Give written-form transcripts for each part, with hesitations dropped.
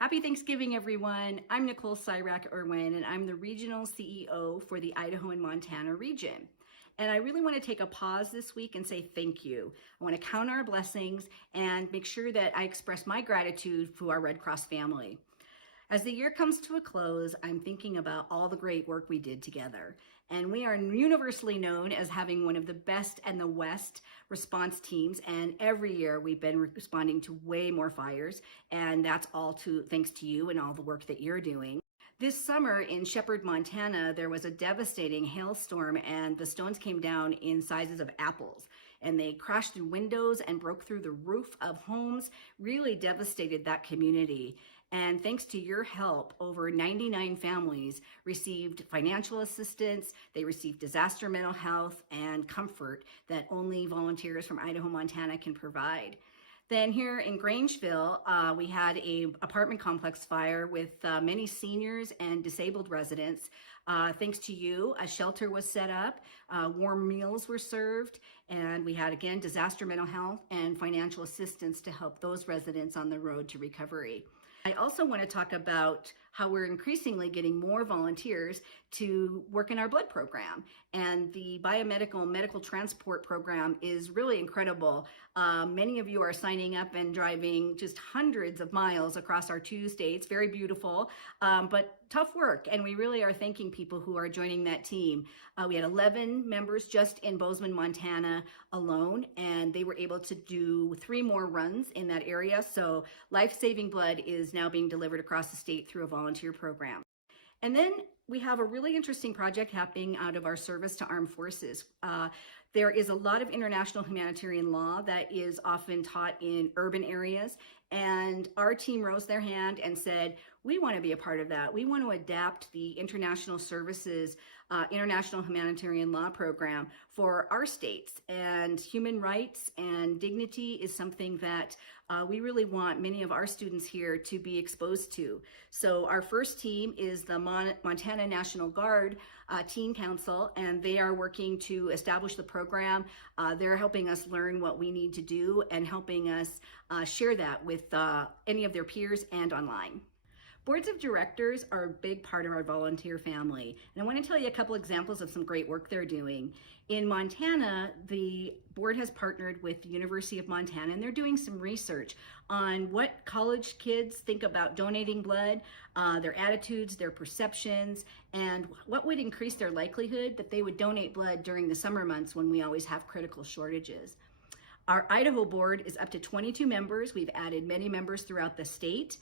Happy Thanksgiving, everyone. I'm Nicole Cyrack-Irwin, and I'm the Regional CEO for the Idaho and Montana region. And I really want to take a pause this week and say thank you. I want to count our blessings and make sure that I express my gratitude to our Red Cross family. As the year comes to a close, I'm thinking about all the great work we did together. And we are universally known as having one of the best and the West response teams. And every year we've been responding to way more fires. And that's all thanks to you and all the work that you're doing. This summer in Shepherd, Montana, there was a devastating hailstorm and the stones came down in sizes of apples. And they crashed through windows and broke through the roof of homes, really devastated that community. And thanks to your help, over 99 families received financial assistance, they received disaster mental health and comfort that only volunteers from Idaho, Montana can provide. Then here in Grangeville, we had a apartment complex fire with many seniors and disabled residents. Thanks to you, a shelter was set up, warm meals were served, and we had, again, disaster mental health and financial assistance to help those residents on the road to recovery. I also want to talk about how we're increasingly getting more volunteers to work in our blood program. And the biomedical medical transport program is really incredible. Many of you are signing up and driving just hundreds of miles across our 2 states. Very beautiful, but tough work. And we really are thanking people who are joining that team. We had 11 members just in Bozeman, Montana alone, and they were able to do 3 more runs in that area. So life-saving blood is now being delivered across the state through a volunteer program. And then we have a really interesting project happening out of our service to armed forces. There is a lot of international humanitarian law that is often taught in urban areas, and our team rose their hand and said, we want to be a part of that. We want to adapt the international services, international humanitarian law program for our states. And human rights and dignity is something that we really want many of our students here to be exposed to. So our first team is the Montana National Guard Teen Council, and they are working to establish the program. They're helping us learn what we need to do and helping us share that with any of their peers and online. Boards of directors are a big part of our volunteer family, and I want to tell you a couple examples of some great work they're doing. In Montana, the board has partnered with the University of Montana, and they're doing some research on what college kids think about donating blood, their attitudes, their perceptions, and what would increase their likelihood that they would donate blood during the summer months when we always have critical shortages. Our Idaho board is up to 22 members. We've added many members throughout the state.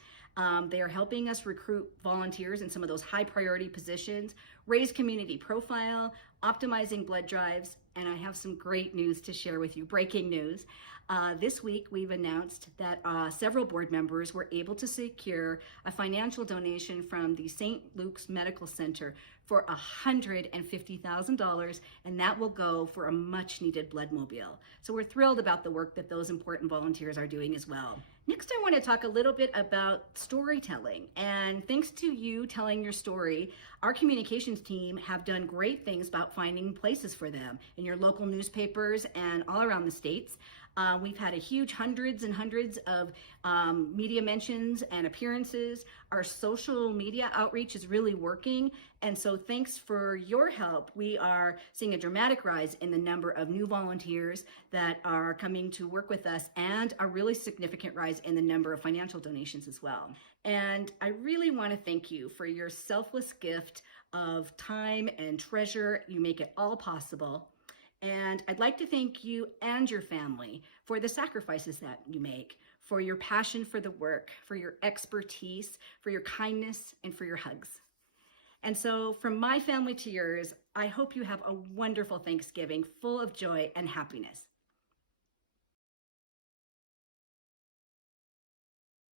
They are helping us recruit volunteers in some of those high priority positions, raise community profile, optimizing blood drives, and I have some great news to share with you, breaking news. This week we've announced that several board members were able to secure a financial donation from the St. Luke's Medical Center for $150,000, and that will go for a much needed blood mobile. So we're thrilled about the work that those important volunteers are doing as well. Next, I want to talk a little bit about storytelling. And thanks to you telling your story, our communications team have done great things about finding places for them in your local newspapers and all around the states. We've had a huge hundreds and hundreds of media mentions and appearances. Our social media outreach is really working. And so thanks for your help, we are seeing a dramatic rise in the number of new volunteers that are coming to work with us, and a really significant rise in the number of financial donations as well. And I really want to thank you for your selfless gift of time and treasure. You make it all possible. And I'd like to thank you and your family for the sacrifices that you make, for your passion for the work, for your expertise, for your kindness, and for your hugs. And so from my family to yours, I hope you have a wonderful Thanksgiving full of joy and happiness.